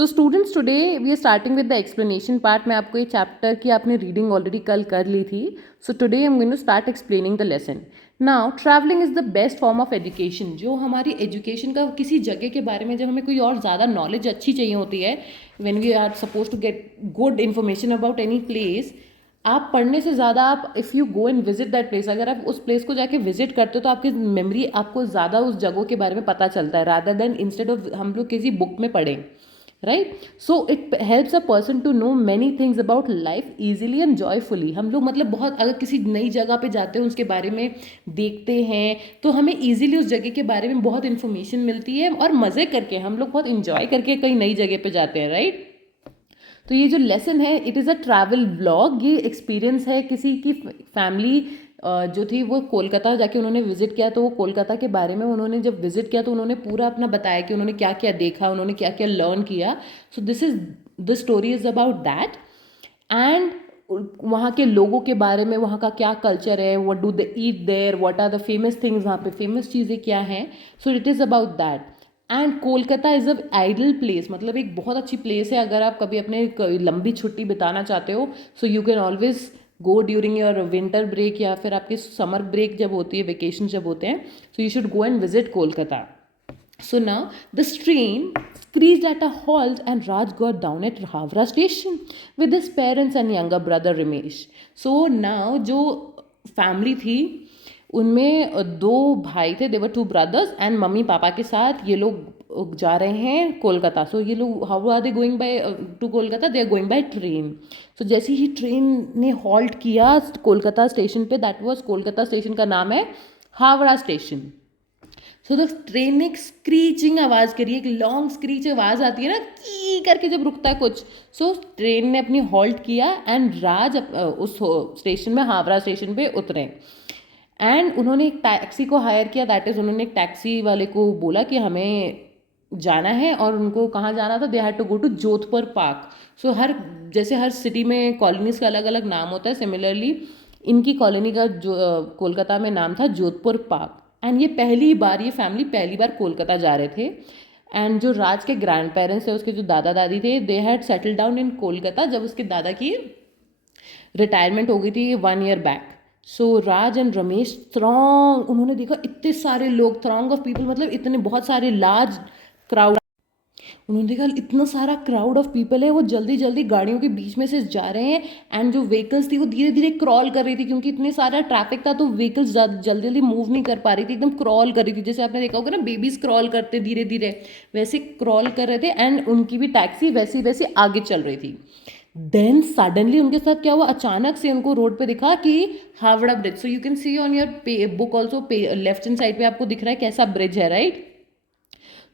So students, today we are starting with the explanation part. मैं आपको ये chapter की आपने रीडिंग ऑलरेडी कल कर ली थी. So today I am going to start explaining the lesson. Now travelling is the best form of education. जो हमारी एजुकेशन का किसी जगह के बारे में जब हमें कोई और ज़्यादा नॉलेज अच्छी चाहिए होती है, when we are suppose to get good information about any place, आप पढ़ने से ज़्यादा आप if you go and visit that place, अगर आप उस प्लेस को जाके विजिट करते हो तो आपकी मेमोरी आपको ज़्यादा उस जगह के बारे में पता चलता है, रादर देन इंस्टेड ऑफ हम लोग किसी बुक में पढ़ें. Right. So it helps a person to know many things about life easily and joyfully. हम लोग मतलब बहुत अगर किसी नई जगह पे जाते हैं उसके बारे में देखते हैं तो हमें ईजिली उस जगह के बारे में बहुत इन्फॉर्मेशन मिलती है और मज़े करके हम लोग बहुत इंजॉय करके कई नई जगह पे जाते हैं. राइट. तो ये जो लेसन है it is a travel vlog. ये एक्सपीरियंस है किसी की फैमिली जो थी वो कोलकाता जाके उन्होंने विजिट किया, तो वो कोलकाता के बारे में उन्होंने जब विजिट किया तो उन्होंने पूरा अपना बताया कि उन्होंने क्या क्या देखा, उन्होंने क्या क्या लर्न किया. सो this is the story is about that. And वहाँ के लोगों के बारे में, वहाँ का क्या कल्चर है, what do they eat there, what are the famous things, वहाँ पे फेमस चीज़ें क्या हैं. So it is about that. And Kolkata is a ideal place, मतलब एक बहुत अच्छी प्लेस है अगर आप कभी अपने लंबी छुट्टी बिताना चाहते हो. So you can always go during your winter break या फिर आपके समर ब्रेक जब होती है, वेकेशन जब होते हैं, so you should go and visit Kolkata. So now the train screeched at a halt and Raj got down at Havra station with his parents and younger brother Ramesh. So now जो family थी उनमें दो भाई थे, देवर two brothers, and mummy papa के साथ ये लोग जा रहे हैं कोलकाता. सो ये लोग how are they going by to Kolkata, they are going by train. So जैसे ही ट्रेन ने हॉल्ट किया कोलकाता स्टेशन पे, दैट वाज कोलकाता स्टेशन का नाम है Howrah station. So the train ने एक स्क्रीचिंग आवाज़ करी, एक लॉन्ग स्क्रीच आवाज़ आती है ना की करके जब रुकता है कुछ. सो ट्रेन ने अपनी हॉल्ट किया एंड राज उस स्टेशन में, हावड़ा स्टेशन पे उतरे. एंड उन्होंने एक टैक्सी को हायर किया, दैट इज़ उन्होंने एक टैक्सी वाले को बोला कि हमें जाना है, और उनको कहाँ जाना था, they had to go to Jodhpur park. So जैसे हर सिटी में कॉलोनीज़ का अलग अलग नाम होता है, सिमिलरली इनकी कॉलोनी का जो कोलकाता में नाम था जोधपुर पार्क. एंड ये फैमिली पहली बार कोलकाता जा रहे थे. एंड जो राज के ग्रैंड पेरेंट्स थे, उसके जो दादा दादी थे, they had settle down in Kolkata जब उसके दादा की रिटायरमेंट हो गई थी 1 year back. So Raj and Ramesh throng, उन्होंने देखा इतने सारे लोग, थ्रॉन्ग ऑफ पीपल, मतलब इतने बहुत सारे लार्ज क्राउड. उन्होंने देखा इतना सारा क्राउड ऑफ पीपल है, वो जल्दी जल्दी गाड़ियों के बीच में से जा रहे हैं. एंड जो व्हीकल्स थी वो धीरे धीरे क्रॉल कर रही थी क्योंकि इतने सारा ट्रैफिक था, तो व्हीकल्स जल्दी जल्दी मूव नहीं कर पा रही थी, एकदम क्रॉल कर रही थी. जैसे आपने देखा होगा ना बेबीज क्रॉल करते धीरे धीरे, वैसे क्रॉल कर रहे थे. एंड उनकी भी टैक्सी वैसे वैसे आगे चल रही थी. देन सडनली उनके साथ क्या हुआ, अचानक से उनको रोड पे दिखा कि Howrah bridge. So you can C on your book also, left hand side पे आपको दिख रहा है कैसा ब्रिज है. राइट.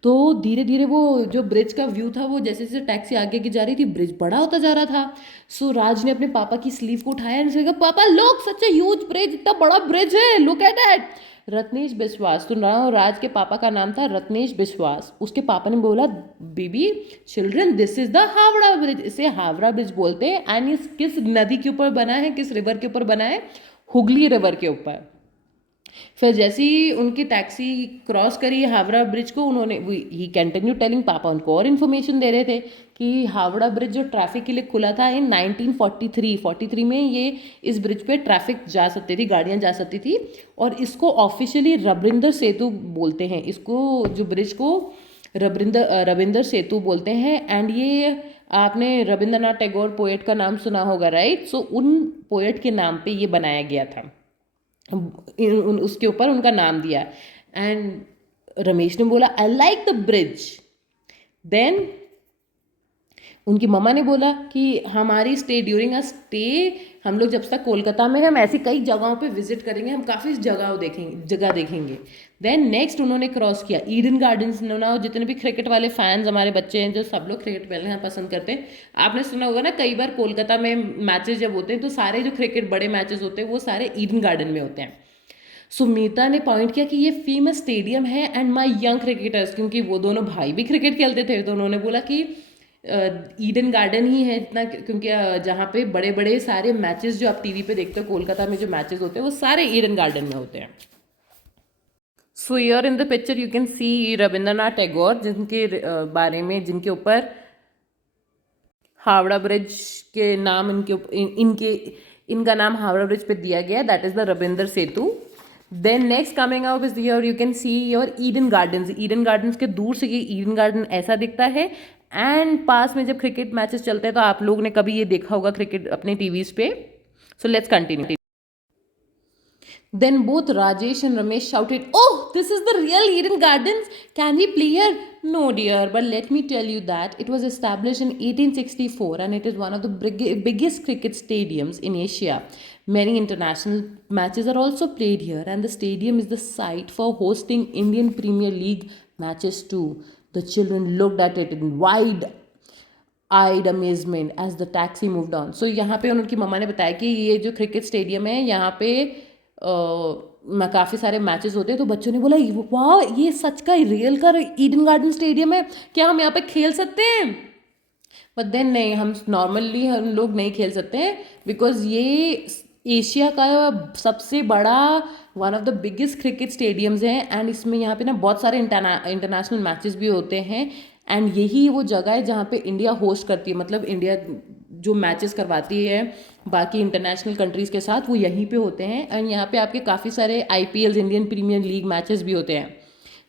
तो धीरे धीरे वो जो ब्रिज का व्यू था, वो जैसे जैसे टैक्सी आगे की जा रही थी, ब्रिज बड़ा होता जा रहा था. सो राज ने अपने पापा की स्लीव को उठाया और कहा, पापा look, such a huge bridge, इतना बड़ा ब्रिज है, लुक एट दैट. रत्नेश बिश्वास, तो ना राज के पापा का नाम था रत्नेश बिश्वास. उसके पापा ने बोला, baby children, this is the Howrah bridge, इसे हावड़ा ब्रिज बोलते हैं. एंड ये किस नदी के ऊपर बना है, किस रिवर के ऊपर बना है, हुगली रिवर के ऊपर. फिर जैसे ही उनकी टैक्सी क्रॉस करी हावड़ा ब्रिज को, उन्होंने ही कंटिन्यू टेलिंग, पापा उनको और इन्फॉर्मेशन दे रहे थे कि हावड़ा ब्रिज जो ट्रैफिक के लिए खुला था इन 1943 में, ये इस ब्रिज पे ट्रैफिक जा सकती थी, गाड़ियाँ जा सकती थी. और इसको ऑफिशियली रविंद्र सेतु बोलते हैं, इसको जो ब्रिज को रविंद्र सेतु बोलते हैं. एंड ये आपने रविंद्रनाथ टैगोर पोएट का नाम सुना होगा. राइट. सो उन पोएट के नाम पे ये बनाया गया था, उसके ऊपर उनका नाम दिया. एंड रमेश ने बोला, I like the bridge. Then उनकी मम्मा ने बोला कि हमारी स्टे ड्यूरिंग अ स्टे, हम लोग जब तक कोलकाता में हैं, हम ऐसी कई जगहों पे विजिट करेंगे, हम काफ़ी जगह देखेंगे. देन नेक्स्ट उन्होंने क्रॉस किया ईडन गार्डन्स. ना जितने भी क्रिकेट वाले फैंस हमारे बच्चे हैं, जो सब लोग क्रिकेट खेलना पसंद करते हैं, आपने सुना होगा ना कई बार कोलकाता में मैचेस जब होते हैं तो सारे जो क्रिकेट बड़े मैचेस होते हैं वो सारे ईडन गार्डन में होते हैं. सुमीता ने पॉइंट किया कि ये फेमस स्टेडियम है एंड माय यंग क्रिकेटर्स, क्योंकि वो दोनों भाई भी क्रिकेट खेलते थे, तो उन्होंने बोला कि ईडन गार्डन ही है इतना, क्योंकि जहाँ पे बड़े बड़े सारे मैचेस जो आप टीवी पे देखते हो कोलकाता में जो मैचेस होते हैं वो सारे ईडन गार्डन में होते हैं. So here in the picture you can सी रविंद्रनाथ टैगोर, जिनके बारे में, जिनके ऊपर हावड़ा ब्रिज के नाम इनका नाम हावड़ा ब्रिज पे दिया गया, that is the Rabindra Setu. Then next coming up is your, you can see your Eden Gardens. Eden Gardens के दूर से ये ईडन गार्डन ऐसा दिखता है. एंड पास में जब क्रिकेट मैचेस चलते हैं तो आप लोग ने कभी ये देखा होगा क्रिकेट अपने टीवीज पे. So let's continue. Then both Rajesh and Ramesh shouted, "Oh, this is the real Eden Gardens. Can we play here?" "No, dear, but let me tell you that it was established in 1864 and it is one of the biggest cricket stadiums in Asia. Many international matches are also played here, and the stadium is the site for hosting Indian Premier League matches too." The children looked at it in wide-eyed amazement as the taxi moved on. So यहाँ पे उनकी mamma ने बताया कि ये जो cricket stadium है यहाँ पे काफ़ी सारे मैचेस होते हैं. तो बच्चों ने बोला, वाह, ये सच का रियल का ईडन गार्डन स्टेडियम है, क्या हम यहाँ पे खेल सकते हैं? बट देन नहीं, हम नॉर्मली हम लोग नहीं खेल सकते हैं बिकॉज ये एशिया का सबसे बड़ा one of the biggest cricket stadiums हैं. एंड इसमें यहाँ पे ना बहुत सारे इंटरनेशनल मैचेस भी होते हैं. एंड यही वो जगह है जहाँ पे इंडिया होस्ट करती है, मतलब इंडिया जो मैचेस करवाती है बाकी इंटरनेशनल कंट्रीज़ के साथ, वो यहीं पे होते हैं. एंड यहाँ पे आपके काफ़ी सारे IPL Indian premier league matches भी होते हैं.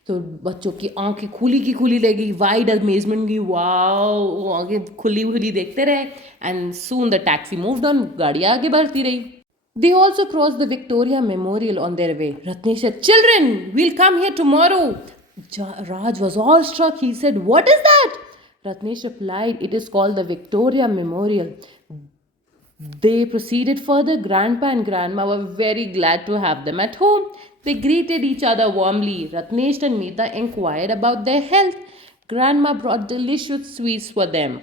तो बच्चों की आंखें खुली की खुली रह गई, वाइड अमेजमेंट की, वाओ, वो आंखें खुली खुली देखते रहे. And soon the taxi moved on, गाड़ी आगे बढ़ती रही. They also crossed the Victoria Memorial on their way. Ratnesh said, "Children, we'll come here tomorrow." Raj was awestruck. He said, "What is that?" Ratnesh replied, "It is called the Victoria Memorial." They proceeded further. Grandpa and Grandma were very glad to have them at home. They greeted each other warmly. Ratnesh and Meeta inquired about their health. Grandma brought delicious sweets for them.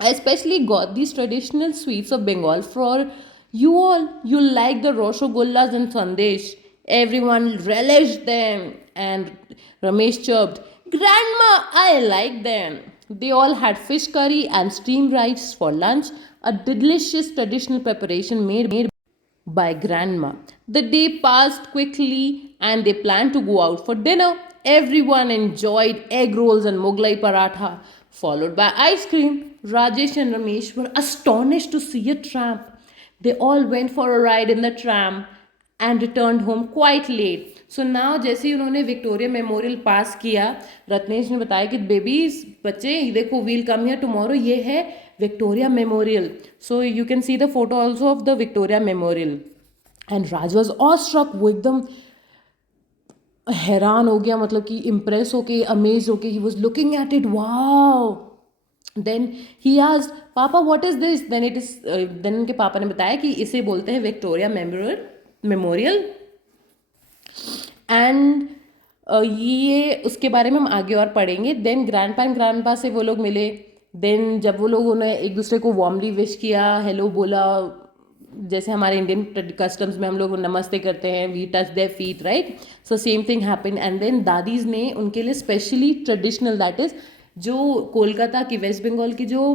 I especially got these traditional sweets of Bengal for you all. You like the Rosogullas and Sandesh. Everyone relished them, and Ramesh chirped, "Grandma, I like them." They all had fish curry and steamed rice for lunch, a delicious traditional preparation made by Grandma. The day passed quickly and they planned to go out for dinner. Everyone enjoyed egg rolls and Mughlai paratha, followed by ice cream. Rajesh and Ramesh were astonished to see a tram. They all went for a ride in the tram and returned home quite late. So now जैसे ही उन्होंने Victoria memorial पास किया, रत्नेश ने बताया कि babies, बच्चे, देखो, we'll come here tomorrow, ये है Victoria memorial. So you can see the photo also of the Victoria memorial. And Raj was awestruck, वो एकदम हैरान हो गया, मतलब कि इम्प्रेस होके, अमेज होके, he was looking at it, wow. Then he asked, "papa, what is this?" Then उनके पापा ने बताया कि इसे बोलते हैं विक्टोरिया मेमोरियल. एंड ये उसके बारे में हम आगे और पढ़ेंगे. देन ग्रैंडपा से वो लोग मिले. देन जब वो लोगों ने एक दूसरे को वार्मली विश किया, हेलो बोला, जैसे हमारे इंडियन कस्टम्स में हम लोग नमस्ते करते हैं, we touch their feet, right? So same thing happen. And then दादीज ने उनके लिए स्पेशली ट्रेडिशनल, दैट इज़ जो कोलकाता की, वेस्ट बंगाल की जो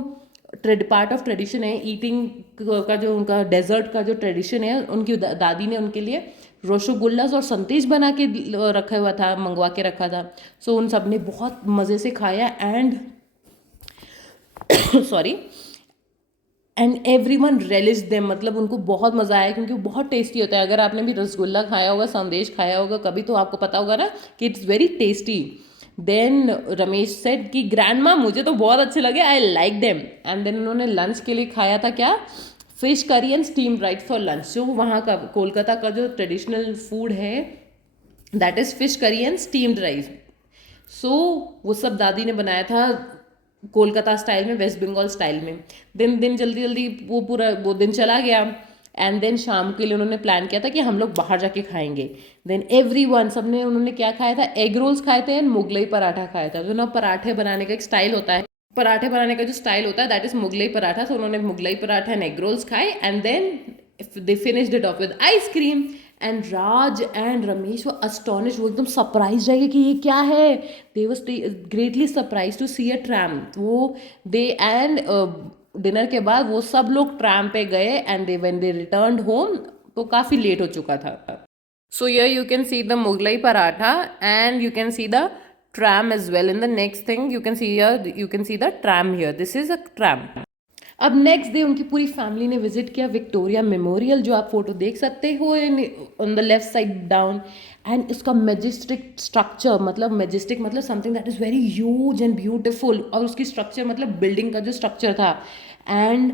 पार्ट ऑफ ट्रेडिशन है, ईटिंग का जो उनका डेजर्ट का जो ट्रेडिशन है, उनकी दादी ने उनके लिए रसगुल्लास और संदेश बना के रखा हुआ था, मंगवा के रखा था. सो उन सब ने बहुत मज़े से खाया. And sorry, and everyone relish them, मतलब उनको बहुत मज़ा आया क्योंकि वो बहुत टेस्टी होता है. अगर आपने भी रसगुल्ला खाया होगा, संदेश खाया होगा कभी, तो आपको पता होगा ना कि it's very tasty. Then Ramesh said कि ग्रैंडमा, मुझे तो बहुत अच्छे लगे, I like them. And then उन्होंने लंच के लिए खाया था क्या, fish curry and steamed rice for lunch. जो वहाँ का कोलकाता का जो ट्रेडिशनल फूड है, that is fish curry and steamed rice. So वो सब दादी ने बनाया था कोलकाता स्टाइल में, वेस्ट बंगाल स्टाइल में. दिन जल्दी जल्दी वो पूरा वो दिन चला गया. एंड देन शाम के लिए उन्होंने प्लान किया था कि हम लोग बाहर जाके खाएंगे. देन एवरीवन, सबने उन्होंने क्या खाया था, एग रोल्स खाए थे एंड मुगलई पराठा खाया था. जो ना पराठे बनाने का एक स्टाइल होता है, पराठे बनाने का जो स्टाइल होता है, दैट इज मुगलई पराठा. तो उन्होंने Mughlai paratha and egg rolls खाए. And then they finished it off with ice cream. And Raj and Ramesh वो अस्टॉनिश, वो एकदम सरप्राइज रह गए कि ये क्या है. They was greatly surprise to see a tram. वो दे एंड डिनर के बाद वो सब लोग ट्रैम पे गए. And they when they returned home तो काफ़ी लेट हो चुका था. So here you can see the Mughlai paratha and you can see the tram as well. In the next thing you can see here, you can see the tram here. This is a tram. अब next day उनकी पूरी family ने visit किया Victoria memorial, जो आप photo देख सकते हो on the left side down. And इसका मेजेस्टिक स्ट्रक्चर, मतलब मेजेस्टिक मतलब something that is very huge and beautiful, और उसकी स्ट्रक्चर मतलब बिल्डिंग का जो स्ट्रक्चर था। एंड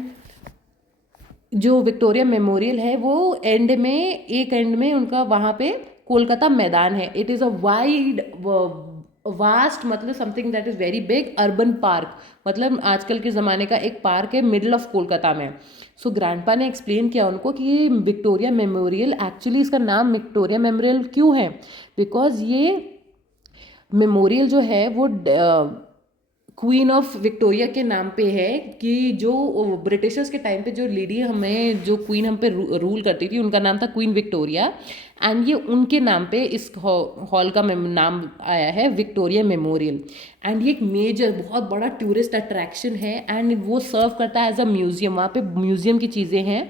जो विक्टोरिया मेमोरियल है वो एक एंड में उनका वहाँ पे कोलकाता मैदान है। It is a wide vast, मतलब something that is very big urban park, मतलब आजकल के ज़माने का एक पार्क है मिडल ऑफ कोलकाता में। सो ग्रैंडपा ने एक्सप्लेन किया उनको कि ये विक्टोरिया मेमोरियल, एक्चुअली इसका नाम विक्टोरिया मेमोरियल क्यों है, बिकॉज ये मेमोरियल जो है वो क्वीन ऑफ विक्टोरिया के नाम पे है, कि जो ब्रिटिशर्स के टाइम पे जो लेडी हमें, जो क्वीन हम पे रूल करती थी, उनका नाम था क्वीन विक्टोरिया। एंड ये उनके नाम पे इस हॉल का नाम आया है विक्टोरिया मेमोरियल। एंड ये एक मेजर बहुत बड़ा टूरिस्ट अट्रैक्शन है, एंड वो सर्व करता है एज अ म्यूजियम। वहाँ पे म्यूजियम की चीज़ें हैं,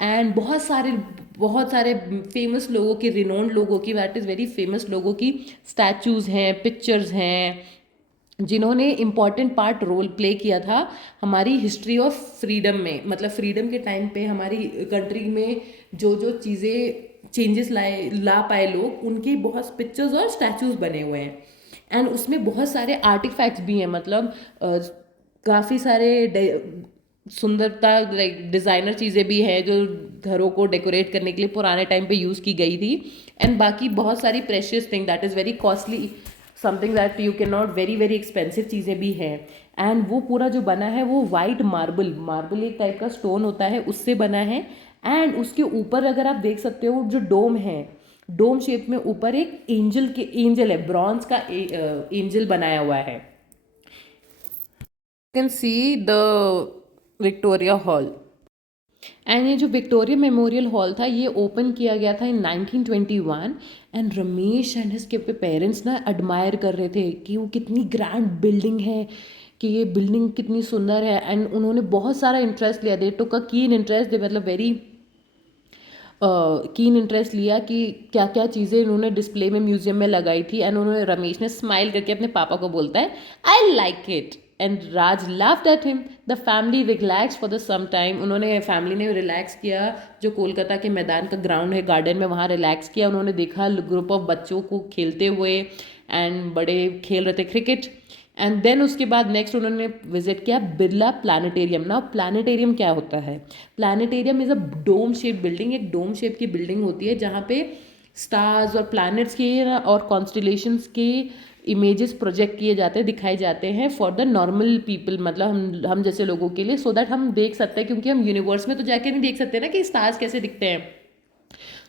एंड बहुत सारे फेमस लोगों की, रिनोन्ड लोगों की, दैट इज़ वेरी फेमस लोगों की स्टैचूज़ हैं, पिक्चर्स हैं, जिन्होंने इम्पॉर्टेंट पार्ट रोल प्ले किया था हमारी हिस्ट्री ऑफ फ्रीडम में। मतलब फ्रीडम के टाइम पे हमारी कंट्री में जो जो चीज़ें चेंजेस ला पाए लोग, उनकी बहुत पिक्चर्स और स्टैचूज बने हुए हैं। एंड उसमें बहुत सारे आर्टिफैक्ट्स भी हैं, मतलब काफ़ी सारे सुंदरता, लाइक डिज़ाइनर चीज़ें भी हैं जो घरों को डेकोरेट करने के लिए पुराने टाइम पे यूज़ की गई थी। एंड बाकी बहुत सारी precious thing that is very costly, something that you can not, very very expensive चीज़ें भी हैं। एंड वो पूरा जो बना है वो वाइट मार्बल एक टाइप का स्टोन होता है, उससे बना है। एंड उसके ऊपर अगर आप देख सकते हो जो डोम है, डोम शेप में ऊपर एक एंजल है, ब्रॉन्ज का एंजल बनाया हुआ है। You can see the Victoria hall. And ये जो विक्टोरिया मेमोरियल हॉल था, ये ओपन किया गया था इन 1921। एंड रमेश एंड हिज के पेरेंट्स ना एडमायर कर रहे थे कि वो कितनी ग्रैंड बिल्डिंग है, कि ये बिल्डिंग कितनी सुंदर है। एंड उन्होंने बहुत सारा इंटरेस्ट लिया, दे टुक अ कीन इंटरेस्ट, दे मतलब वेरी कीन इंटरेस्ट लिया कि क्या क्या चीज़ें इन्होंने डिस्प्ले में म्यूजियम में लगाई थी। एंड उन्होंने, रमेश ने स्माइल करके अपने पापा को बोलता है, I like it. And Raj laughed at him. The family relax for the some time. उन्होंने, फैमिली ने रिलैक्स किया, जो कोलकाता के मैदान का ग्राउंड है, गार्डन में, वहाँ रिलैक्स किया। उन्होंने देखा ग्रुप ऑफ बच्चों को खेलते हुए, एंड बड़े खेल रहे थे क्रिकेट। एंड देन उसके बाद नेक्स्ट उन्होंने विजिट किया बिरला प्लानिटेरियम। ना प्लानिटेरियम क्या होता है? Planetarium is a dome shape building. एक डोम शेप की बिल्डिंग होती है जहाँ पे स्टार्स और प्लैनेट्स के और कॉन्स्टिलेशंस के इमेजेस प्रोजेक्ट किए जाते हैं, दिखाए जाते हैं फॉर द नॉर्मल पीपल, मतलब हम जैसे लोगों के लिए, सो दैट हम देख सकते हैं, क्योंकि हम यूनिवर्स में तो जाके नहीं देख सकते ना कि स्टार्स कैसे दिखते हैं।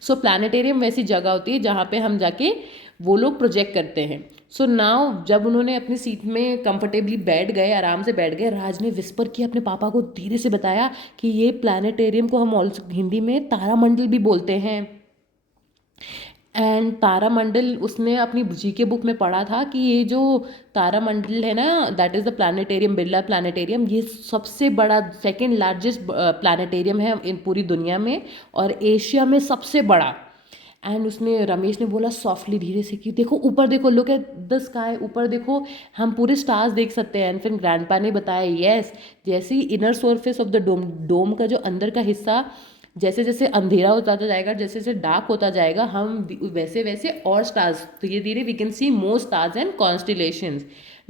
सो प्लानिटेरियम वैसी जगह होती है जहाँ पे हम जाके वो लोग प्रोजेक्ट करते हैं। सो नाउ जब उन्होंने अपनी सीट में कंफर्टेबली बैठ गए, आराम से बैठ गए, राज ने विस्पर किया अपने पापा को, धीरे से बताया कि ये प्लानिटेरियम को हम ऑल्सो हिंदी में तारामंडल भी बोलते हैं। एंड तारामंडल, उसने अपनी जी के बुक में पढ़ा था कि ये जो तारामंडल है ना, that is the planetarium, Birla planetarium, ये सबसे बड़ा, सेकेंड लार्जेस्ट प्लानिटेरियम है इन पूरी दुनिया में, और एशिया में सबसे बड़ा। एंड उसने, रमेश ने बोला सॉफ्टली, धीरे से, कि देखो ऊपर देखो, लुक एट द स्काई, ऊपर देखो, हम पूरे स्टार्स देख सकते हैं। एंड फिर ग्रैंडपा ने बताया, यस, जैसे ही inner surface of the dome का जो अंदर का हिस्सा, जैसे जैसे अंधेरा होता जाएगा, जैसे जैसे डार्क होता जाएगा, हम वैसे वैसे और स्टार्स, धीरे धीरे we can see more stars and constellations.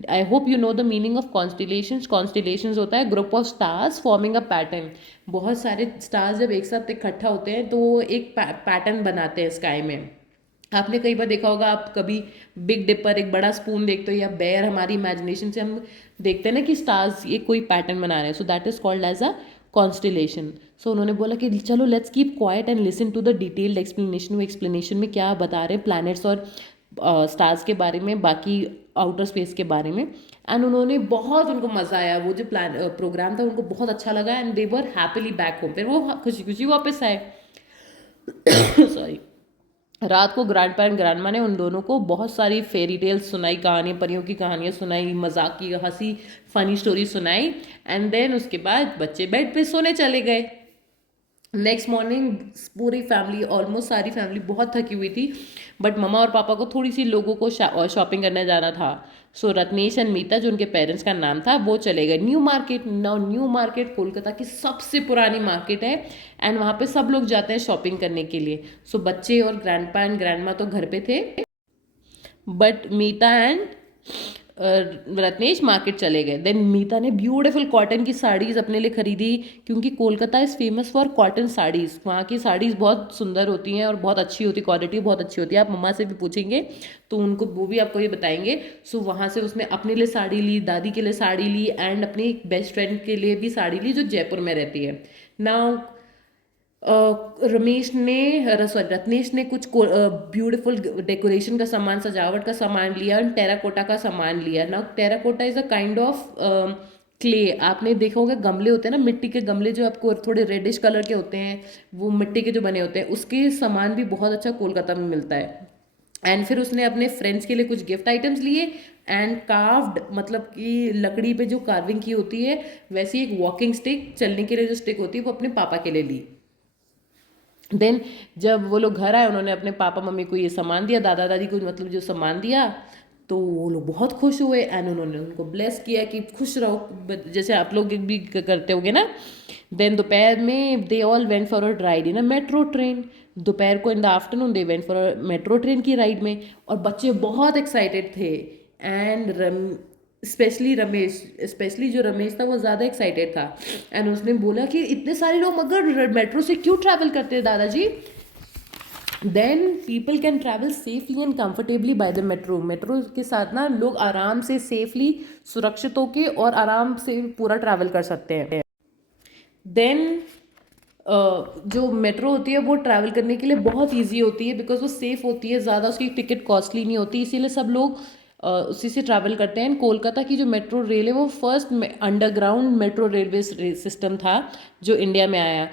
I hope you know the meaning of constellations. Constellations होता है group of stars forming a pattern. बहुत सारे स्टार्स जब एक साथ इकट्ठा होते हैं तो वो एक पैटर्न बनाते हैं स्काई में। आपने कई बार देखा होगा, आप कभी बिग डिपर, एक बड़ा स्पून देखते हो, या बेयर, हमारी इमेजिनेशन से हम देखते हैं ना कि स्टार्स ये कोई पैटर्न बना रहे हैं, so that is called as a constellation. So उन्होंने बोला कि चलो let's keep quiet and listen to the detailed explanation. वो एक्सप्लेनेशन में क्या बता रहे हैं प्लैनेट्स और स्टार्स के बारे में, बाकी आउटर स्पेस के बारे में। एंड उन्होंने बहुत, उनको मज़ा आया, वो जो प्रोग्राम था उनको बहुत अच्छा लगा, and they were happily back home. फिर वो खुशी खुशी वापस आए। सॉरी। रात को ग्रैंडपा एंड ग्रैंडमा ने उन दोनों को बहुत सारी फेरी टेल्स सुनाई, कहानियाँ, परियों की कहानियाँ सुनाई, मजाक की, हंसी, फनी स्टोरी सुनाई। एंड देन उसके बाद बच्चे बेड पे सोने चले गए। नेक्स्ट मॉर्निंग पूरी फैमिली, ऑलमोस्ट सारी फैमिली बहुत थकी हुई थी, बट ममा और पापा को थोड़ी सी लोगों को शॉपिंग करने जाना था। सो रत्नेश एंड मीता जो उनके पेरेंट्स का नाम था वो चले गए new market. Now new market Kolkata की सबसे पुरानी मार्केट है एंड वहाँ पे सब लोग जाते हैं शॉपिंग करने के लिए। सो बच्चे और ग्रैंडपा एंड ग्रैंडमा तो घर पे थे, but Meeta and Ratnesh market चले गए। देन मीता ने ब्यूटीफुल कॉटन की साड़ीज़ अपने लिए खरीदी, क्योंकि Kolkata is famous for cotton saris. वहाँ की साड़ीज़ बहुत सुंदर होती हैं और बहुत अच्छी होती, क्वालिटी बहुत अच्छी होती है। आप मम्मा से भी पूछेंगे तो उनको वो भी आपको ये बताएंगे। सो वहाँ से उसने अपने लिए साड़ी ली, दादी के लिए साड़ी ली एंड अपनी बेस्ट फ्रेंड के लिए भी साड़ी ली जो जयपुर में रहती है। नाउ रत्नेश ने कुछ ब्यूटीफुल डेकोरेशन का सामान, सजावट का सामान लिया और टेराकोटा का सामान लिया। Now terracotta is a kind of clay. आपने देखा होगा गमले होते हैं ना, मिट्टी के गमले जो आपको थोड़े रेडिश कलर के होते हैं, वो मिट्टी के जो बने होते हैं, उसके सामान भी बहुत अच्छा कोलकाता में मिलता है। एंड फिर उसने अपने फ्रेंड्स के लिए कुछ गिफ्ट आइटम्स लिए एंड कार्व्ड, मतलब कि लकड़ी पे जो कार्विंग की होती है वैसी एक वॉकिंग स्टिक, चलने के लिए जो स्टिक होती है, वो अपने पापा के लिए ली। देन जब वो लोग घर आए, उन्होंने अपने पापा मम्मी को ये सामान दिया, दादा दादी को मतलब जो सामान दिया, तो वो लोग बहुत खुश हुए एंड उन्होंने उनको ब्लेस किया कि खुश रहो, जैसे आप लोग भी करते होगे ना। देन दोपहर में they all went for a ride in a metro train. दोपहर को in the afternoon they went for a metro train की राइड में, और बच्चे बहुत एक्साइटेड थे एंड स्पेशली जो रमेश था वो ज़्यादा एक्साइटेड था एंड उसने बोला कि इतने सारे लोग मगर मेट्रो से क्यों ट्रैवल करते हैं दादाजी। Then people can travel safely and comfortably by the metro. Metro के साथ ना लोग आराम से, सेफली, सुरक्षित होके और आराम से पूरा ट्रैवल कर सकते हैं। देन जो मेट्रो होती है वो ट्रैवल करने के लिए बहुत ईजी होती है, बिकॉज वो सेफ़ होती है, ज़्यादा उसकी टिकट कॉस्टली नहीं होती, इसीलिए सब लोग उसी से ट्रैवल करते हैं। कोलकाता की जो मेट्रो रेल है वो first underground metro railway system था जो इंडिया में आया।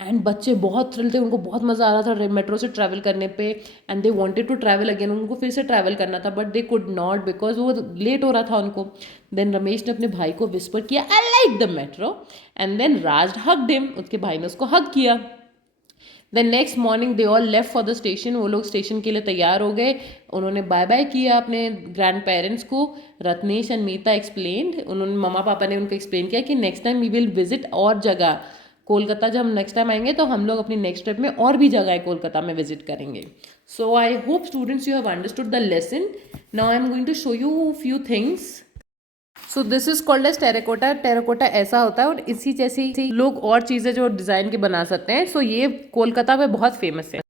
एंड बच्चे बहुत थ्रिल थे, उनको बहुत मज़ा आ रहा था मेट्रो से ट्रैवल करने पे and they wanted to travel again. उनको फिर से ट्रैवल करना था but they could not because वो लेट हो रहा था उनको। देन रमेश ने अपने भाई को विस्पर किया I like the metro and then Raj hugged him, उसके भाई ने उसको हग किया। Then next morning they all left for the station. वो लोग स्टेशन के लिए तैयार हो गए, उन्होंने बाय बाय किया अपने ग्रैंड पेरेंट्स को। रत्नेश एंड मीता एक्सप्लेन्ड, उन्होंने मम्मा पापा ने उनको एक्सप्लेन किया कि next time we will visit और जगह कोलकाता, जब हम नेक्स्ट टाइम आएंगे तो हम लोग अपनी नेक्स्ट ट्रिप में और भी जगह कोलकाता में विजिट करेंगे। So I hope students you have understood the lesson. Now I am going to show you few things. So this is called as terracotta. Terracotta ऐसा होता है और इसी जैसे ही लोग और चीज़ें जो डिज़ाइन के बना सकते हैं। सो ये कोलकाता में बहुत फेमस है।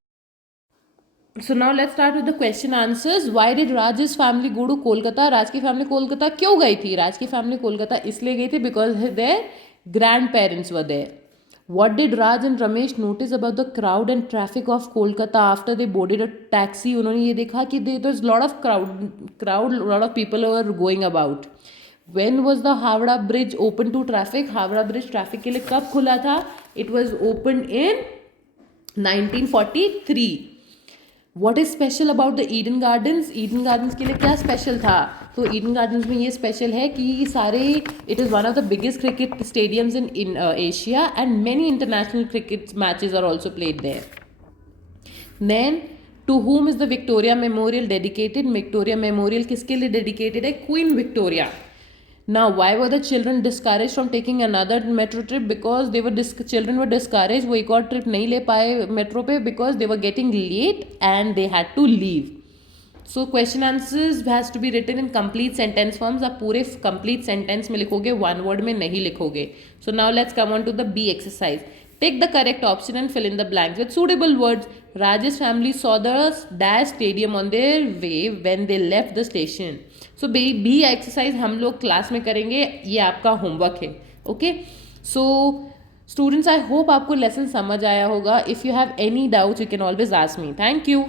So now let's start with the question answers. Why did Rajesh family go to Kolkata? Raj की फैमिली कोलकाता क्यों गई थी? राज की फैमिली कोलकाता इसलिए गई थी because their grandparents were there. What did Raj and Ramesh notice about the crowd and traffic of Kolkata after they boarded a taxi? उन्होंने ये देखा कि there's lot of crowd, lot of people were going about. When was the Howrah Bridge open to traffic? Howrah Bridge traffic के लिए कब खुला था? It was opened in 1943. What is special about the Eden Gardens? Eden Gardens के लिए क्या special था? तो ईडन गार्डन्स में ये स्पेशल है कि सारे, it is one of the biggest cricket stadiums in Asia and many international cricket matches are also played there. Then to whom is the Victoria Memorial dedicated? Victoria Memorial किसके लिए dedicated है? Queen Victoria. Now, why were the children discouraged from taking another metro trip? Because they were children were discouraged. वो एक और trip नहीं ले पाए metro पे because they were getting late and they had to leave. So question answers has to be written in complete sentence forms. आप पूरे complete sentence में लिखोगे, one word में नहीं लिखोगे. So now let's come on to the B exercise. Take the correct option and fill in the blanks with suitable words. Rajesh family saw the dash stadium on their way when they left the station. So B exercise हम लोग class में करेंगे, ये आपका homework है। Okay, so students I hope आपको lesson समझ आया होगा। If you have any doubts you can always ask me. Thank you.